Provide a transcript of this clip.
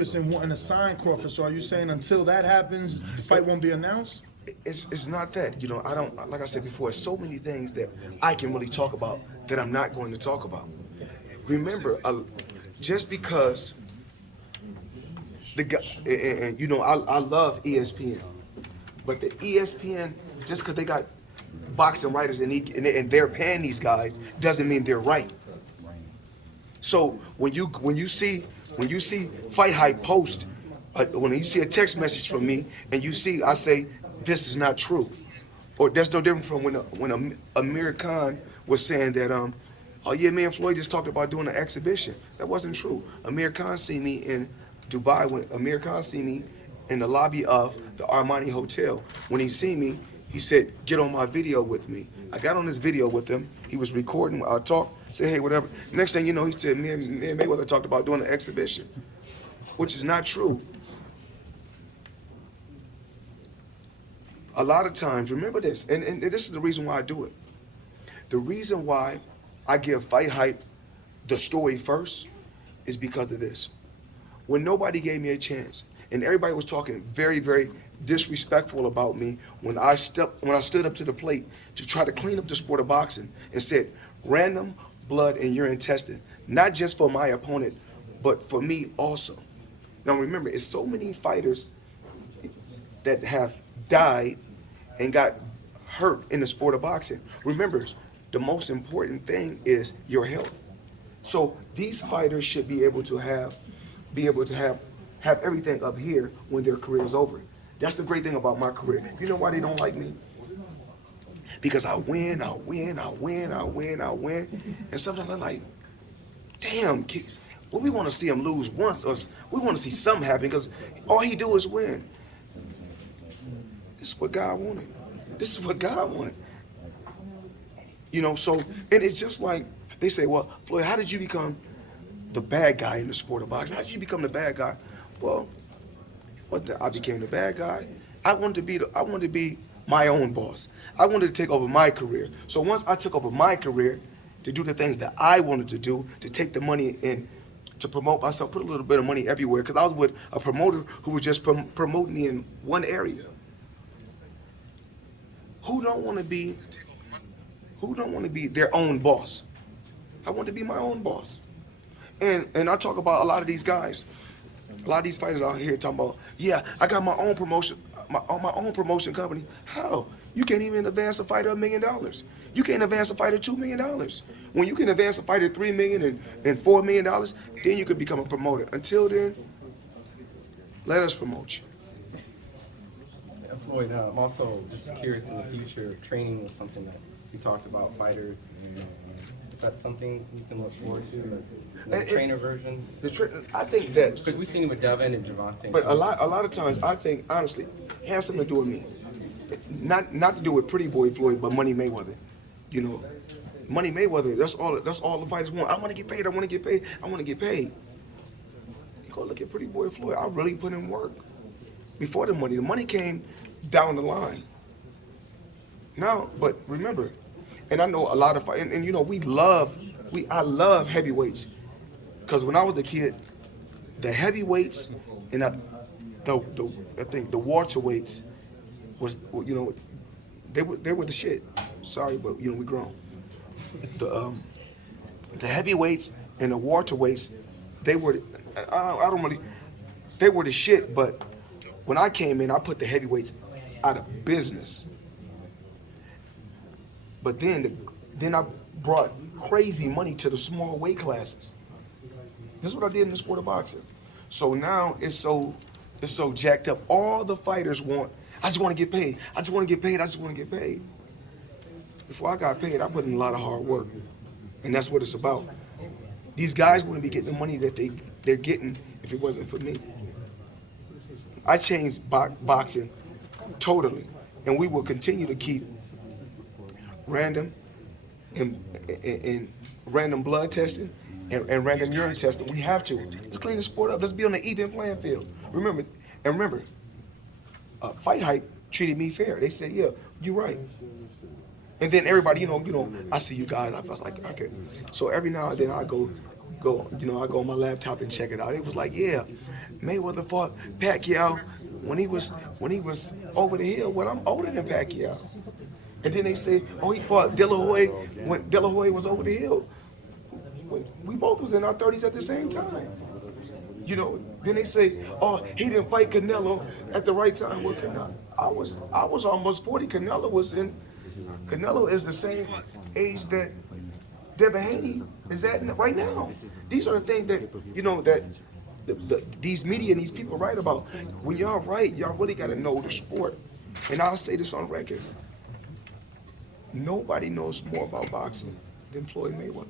And wanting to sign Crawford. So are you saying until that happens, the fight won't be announced? It's not that, I don't, like I said before, so many things that I can really talk about that I'm not going to talk about. Remember, just because the guy, I love ESPN, but the ESPN, just because they got boxing writers and they're paying these guys doesn't mean they're right. So when you see Fight Hype post, when you see a text message from me and I say this is not true, or that's no different from when Amir Khan was saying that oh yeah, me and Floyd just talked about doing an exhibition. That wasn't true. Amir Khan see me in Dubai. When Amir Khan see me in the lobby of the Armani Hotel, when he see me, he said, "Get on my video with me." I got on this video with him. He was recording. I talked, said, "Hey, whatever." Next thing you know, he said, "Me and Mayweather talked about doing an exhibition," which is not true. A lot of times, remember this, and this is the reason why I do it. The reason why I give Fight Hype the story first is because of this. When nobody gave me a chance, and everybody was talking very, very disrespectful about me when I stood up to the plate to try to clean up the sport of boxing and said random blood and urine testing, not just for my opponent, but for me also. Now remember, it's so many fighters that have died and got hurt in the sport of boxing. Remember, the most important thing is your health. So these fighters should be able to have everything up here when their career is over. That's the great thing about my career. You know why they don't like me? Because I win. And sometimes I'm like, damn, well, we want to see him lose once, or we want to see something happen, because all he do is win. This is what God wanted. This is what God wanted. So, and it's just like, they say, well, Floyd, how did you become the bad guy in the sport of boxing? How did you become the bad guy? Well, I became the bad guy. I wanted to be my own boss. I wanted to take over my career. So once I took over my career to do the things that I wanted to do, to take the money and to promote myself, put a little bit of money everywhere, because I was with a promoter who was just promoting me in one area. Who don't want to be their own boss? I want to be my own boss. And I talk about a lot of these guys. A lot of these fighters out here talking about, yeah, I got my own promotion, my own promotion company. How? You can't even advance a fighter $1 million. You can't advance a fighter $2 million. When you can advance a fighter $3 million and $4 million, then you could become a promoter. Until then, let us promote you. Floyd, I'm also just curious in the future, training was something that you talked about, fighters. Is that something we can look forward to? The trainer version? I think that, because we've seen it with Devin and Javante. But a lot of times, I think, honestly, it has something to do with me. Not to do with Pretty Boy Floyd, but Money Mayweather. Money Mayweather, that's all the fighters want. I want to get paid, I want to get paid, I want to get paid. You go look at Pretty Boy Floyd, I really put in work. Before the money came down the line. Now, but remember, and I know a lot of, I love heavyweights. Because when I was a kid, the heavyweights and I think the welterweights was, they were the shit. Sorry, but we grown. The heavyweights and the welterweights, they were the shit. But when I came in, I put the heavyweights out of business. But then I brought crazy money to the small weight classes. This is what I did in the sport of boxing. So now it's so jacked up. All the fighters want, I just want to get paid. I just want to get paid. I just want to get paid. Before I got paid, I put in a lot of hard work. And that's what it's about. These guys wouldn't be getting the money that they're getting if it wasn't for me. I changed boxing totally. And we will continue to keep random and random blood testing and random urine testing. We have to. Let's clean the sport up. Let's be on the even playing field. Remember, Fight Hype treated me fair. They said, yeah, you're right. And then everybody, I see you guys. I was like, okay. So every now and then I go I go on my laptop and check it out. It was like, yeah, Mayweather fought Pacquiao when he was over the hill. Well, I'm older than Pacquiao. And then they say, oh, he fought De La Hoya when De La Hoya was over the hill. We both was in our 30s at the same time. You know, then they say, oh, he didn't fight Canelo at the right time. Well, Canelo, I was almost 40. Canelo is the same age that Devin Haney is at right now. These are the things that, you know, that these media and these people write about. When y'all write, y'all really got to know the sport. And I'll say this on record. Nobody knows more about boxing than Floyd Mayweather.